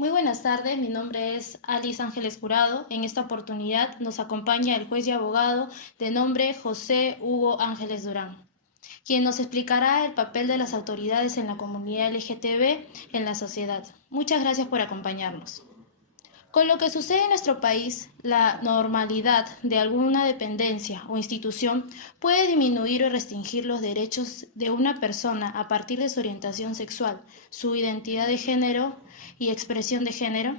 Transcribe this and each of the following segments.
Muy buenas tardes, mi nombre es Alice Ángeles Jurado. En esta oportunidad nos acompaña el juez y abogado de nombre José Hugo Ángeles Durán, quien nos explicará el papel de las autoridades en la comunidad LGTB en la sociedad. Muchas gracias por acompañarnos. Con lo que sucede en nuestro país, la normalidad de alguna dependencia o institución puede disminuir o restringir los derechos de una persona a partir de su orientación sexual, su identidad de género y expresión de género.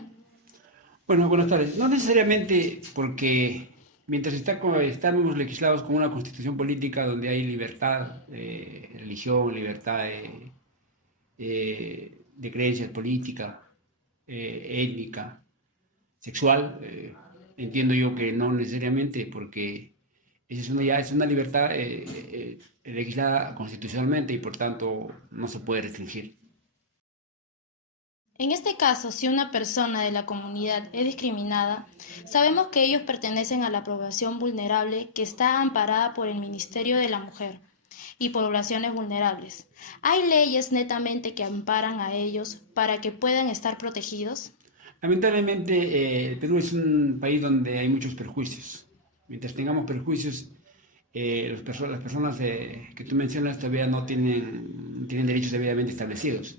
Bueno, buenas tardes. No necesariamente porque mientras estamos legislados con una constitución política donde hay libertad de religión, libertad de creencias política, étnica, sexual, entiendo yo que no necesariamente porque ya es una libertad legislada constitucionalmente y por tanto no se puede restringir. En este caso, si una persona de la comunidad es discriminada, sabemos que ellos pertenecen a la población vulnerable que está amparada por el Ministerio de la Mujer y poblaciones vulnerables. ¿Hay leyes netamente que amparan a ellos para que puedan estar protegidos? Lamentablemente, el Perú es un país donde hay muchos perjuicios. Mientras tengamos perjuicios, las personas que tú mencionas todavía no tienen derechos debidamente establecidos.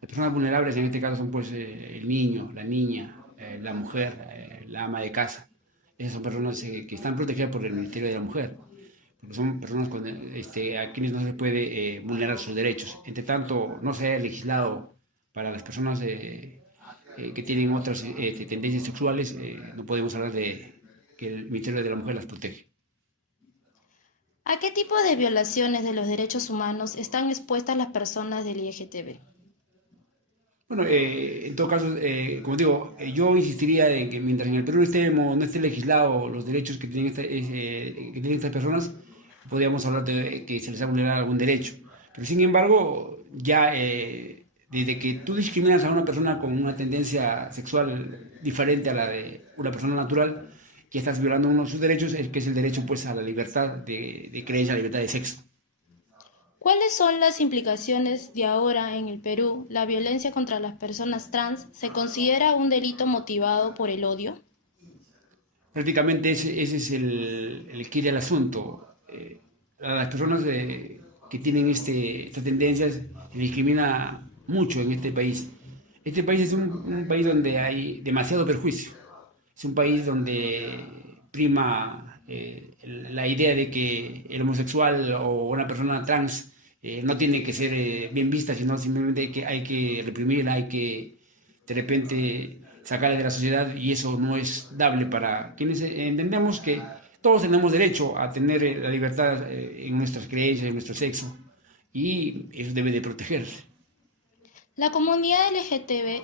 Las personas vulnerables en este caso son pues el niño, la niña, la mujer, la ama de casa. Esas son personas que están protegidas por el Ministerio de la Mujer, porque son personas a quienes no se puede vulnerar sus derechos. Entre tanto, no se ha legislado para las personas que tienen otras tendencias sexuales, no podemos hablar de que el Ministerio de la Mujer las protege. ¿A qué tipo de violaciones de los derechos humanos están expuestas las personas del LGTB? Bueno, en todo caso, como digo, yo insistiría en que mientras en el Perú no esté legislado los derechos que tienen estas personas, podríamos hablar de que se les ha vulnerado algún derecho. Pero sin embargo, ya desde que tú discriminas a una persona con una tendencia sexual diferente a la de una persona natural, ya estás violando uno de sus derechos, que es el derecho pues, a la libertad de creencia, a la libertad de sexo. ¿Cuáles son las implicaciones de ahora en el Perú? ¿La violencia contra las personas trans se considera un delito motivado por el odio? Prácticamente ese es el quid del asunto. A las personas que tienen estas tendencias se discrimina mucho en este país. Este país es un país donde hay demasiado perjuicio. Es un país donde prima la idea de que el homosexual o una persona trans no tiene que ser bien vista, sino simplemente que hay que reprimirla, hay que de repente sacarla de la sociedad y eso no es dable para quienes entendemos que todos tenemos derecho a tener la libertad en nuestras creencias, en nuestro sexo y eso debe de protegerse. La comunidad LGTB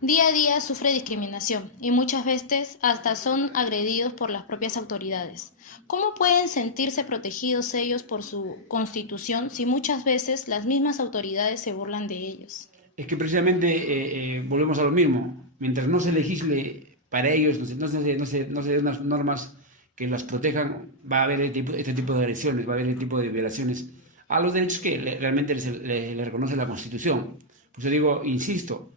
día a día sufre discriminación y muchas veces hasta son agredidos por las propias autoridades. ¿Cómo pueden sentirse protegidos ellos por su constitución si muchas veces las mismas autoridades se burlan de ellos? Es que precisamente volvemos a lo mismo. Mientras no se legisle para ellos, no se den unas normas que las protejan, va a haber este tipo de agresiones, va a haber este tipo de violaciones a los derechos que realmente le reconoce la Constitución. Por eso digo, insisto,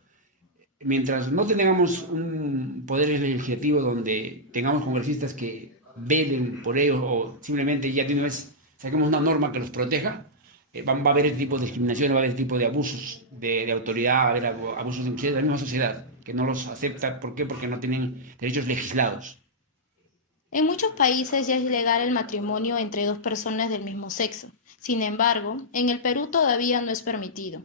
mientras no tengamos un poder legislativo donde tengamos congresistas que velen por ellos o simplemente ya de una vez saquemos una norma que los proteja, va a haber este tipo de discriminación, va a haber este tipo de abusos de autoridad, va a haber abusos de la misma sociedad que no los acepta. ¿Por qué? Porque no tienen derechos legislados. En muchos países ya es ilegal el matrimonio entre dos personas del mismo sexo. Sin embargo, en el Perú todavía no es permitido.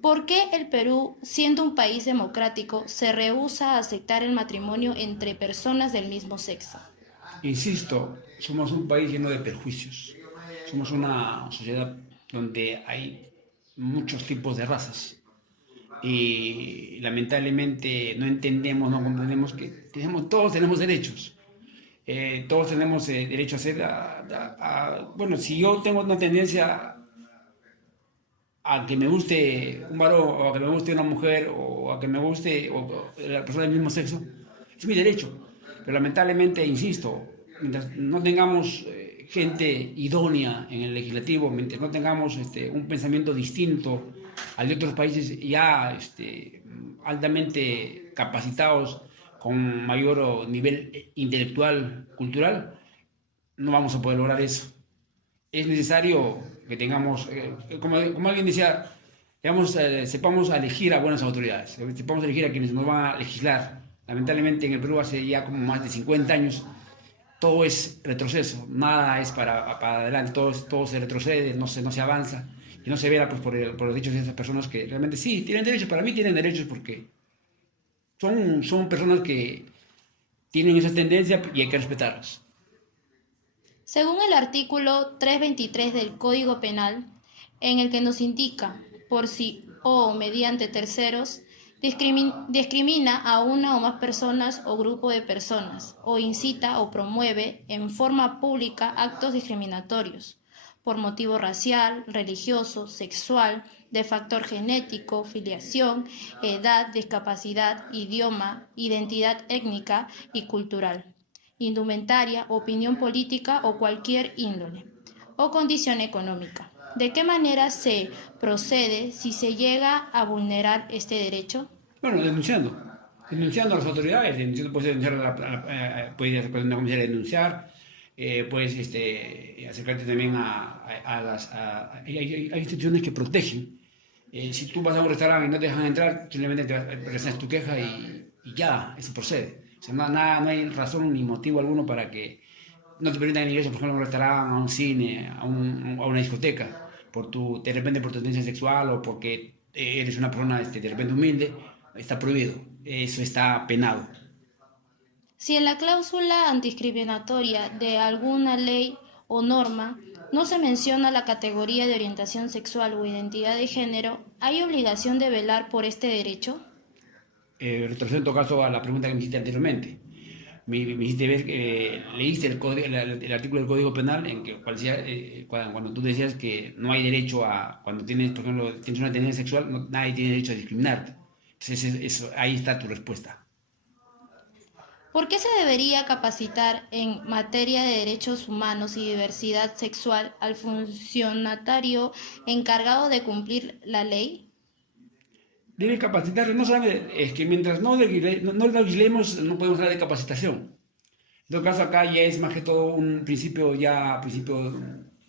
¿Por qué el Perú, siendo un país democrático, se rehúsa a aceptar el matrimonio entre personas del mismo sexo? Insisto, somos un país lleno de perjuicios. Somos una sociedad donde hay muchos tipos de razas y lamentablemente no entendemos, no comprendemos que todos tenemos derechos. Todos tenemos derecho a ser, bueno, si yo tengo una tendencia a que me guste un varón o a que me guste una mujer o a que me guste la persona del mismo sexo, es mi derecho. Pero lamentablemente, insisto, mientras no tengamos gente idónea en el legislativo, mientras no tengamos un pensamiento distinto al de otros países ya altamente capacitados, con mayor nivel intelectual, cultural, no vamos a poder lograr eso. Es necesario que tengamos, como alguien decía, digamos, sepamos elegir a buenas autoridades, sepamos elegir a quienes nos van a legislar. Lamentablemente en el Perú hace ya como más de 50 años todo es retroceso, nada es para adelante, todo se retrocede, no se avanza y no se vela pues, por los derechos de esas personas que realmente sí tienen derechos, para mí tienen derechos porque son personas que tienen esa tendencia y hay que respetarlas. Según el artículo 323 del Código Penal, en el que nos indica, por sí o mediante terceros, discrimina a una o más personas o grupo de personas, o incita o promueve en forma pública actos discriminatorios, por motivo racial, religioso, sexual, de factor genético, filiación, edad, discapacidad, idioma, identidad étnica y cultural, indumentaria, opinión política o cualquier índole, o condición económica. ¿De qué manera se procede si se llega a vulnerar este derecho? Bueno, denunciando a las autoridades, puedes denunciar puedes hacer una comisaría de denunciar, puedes acercarte también hay instituciones que protegen. Si tú vas a un restaurante y no te dejan entrar, simplemente presentas tu queja y ya, eso procede. O sea, no hay razón ni motivo alguno para que no te permitan ingreso, por ejemplo, a un restaurante, a un cine, a una discoteca, de repente por tu tendencia sexual o porque eres una persona de repente humilde, está prohibido. Eso está penado. Si en la cláusula antidiscriminatoria de alguna ley o norma no se menciona la categoría de orientación sexual o identidad de género, ¿hay obligación de velar por este derecho? Retrocedo en todo caso a la pregunta que me hiciste anteriormente. Me hiciste ver que leíste el artículo del Código Penal en que cuando tú decías que no hay derecho cuando tienes, por ejemplo, tienes una tendencia sexual, nadie tiene derecho a discriminarte. Entonces ahí está tu respuesta. ¿Por qué se debería capacitar en materia de derechos humanos y diversidad sexual al funcionario encargado de cumplir la ley? Debe capacitarlo, no solamente, es que mientras no legislemos, no podemos hablar de capacitación. En todo caso, acá ya es más que todo un principio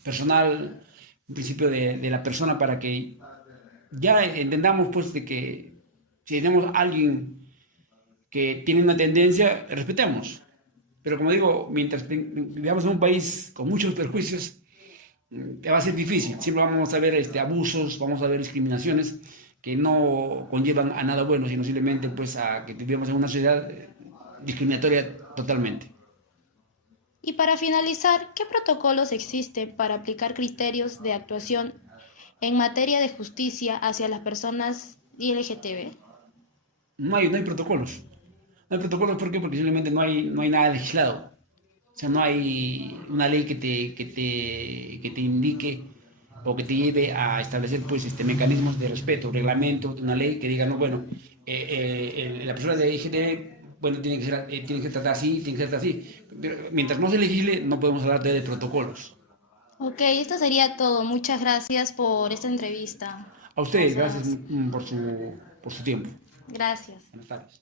personal, un principio de la persona para que ya entendamos pues de que si tenemos a alguien que tiene una tendencia, respetemos. Pero como digo, mientras vivamos en un país con muchos perjuicios, va a ser difícil. Siempre vamos a ver abusos, vamos a ver discriminaciones que no conllevan a nada bueno, sino simplemente pues, a que vivamos en una sociedad discriminatoria totalmente. Y para finalizar, ¿qué protocolos existen para aplicar criterios de actuación en materia de justicia hacia las personas LGTB? No hay protocolos. No hay protocolos, ¿por qué? Porque simplemente no hay nada legislado. O sea, no hay una ley que te indique o que te lleve a establecer pues, mecanismos de respeto, reglamento, una ley que diga, no, bueno, la persona de LGTB bueno, tiene que tratar así, tiene que ser así. Pero mientras no se legisle, no podemos hablar de protocolos. Ok, esto sería todo. Muchas gracias por esta entrevista. A ustedes, gracias por su tiempo. Gracias. Buenas tardes.